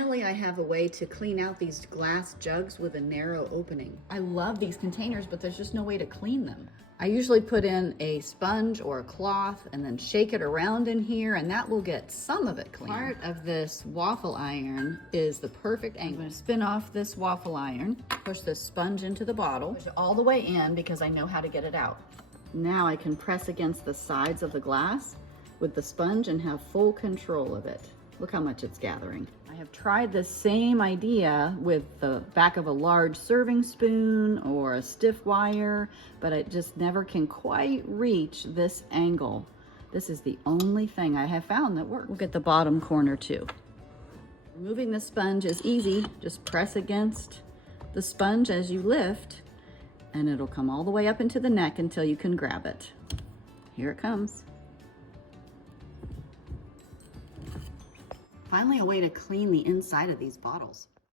Finally, I have a way to clean out these glass jugs with a narrow opening. I love these containers, but there's just no way to clean them. I usually put in a sponge or a cloth and then shake it around in here, and that will get some of it clean. Part of this waffle iron is the perfect angle. I'm going to spin off this waffle iron, push this sponge into the bottle, push it all the way in because I know how to get it out. Now I can press against the sides of the glass with the sponge and have full control of it. Look how much it's gathering. I have tried the same idea with the back of a large serving spoon or a stiff wire, but it just never can quite reach this angle. This is the only thing I have found that works. We'll get the bottom corner too. Removing the sponge is easy. Just press against the sponge as you lift, and it'll come all the way up into the neck until you can grab it. Here it comes. Finally, a way to clean the inside of these bottles.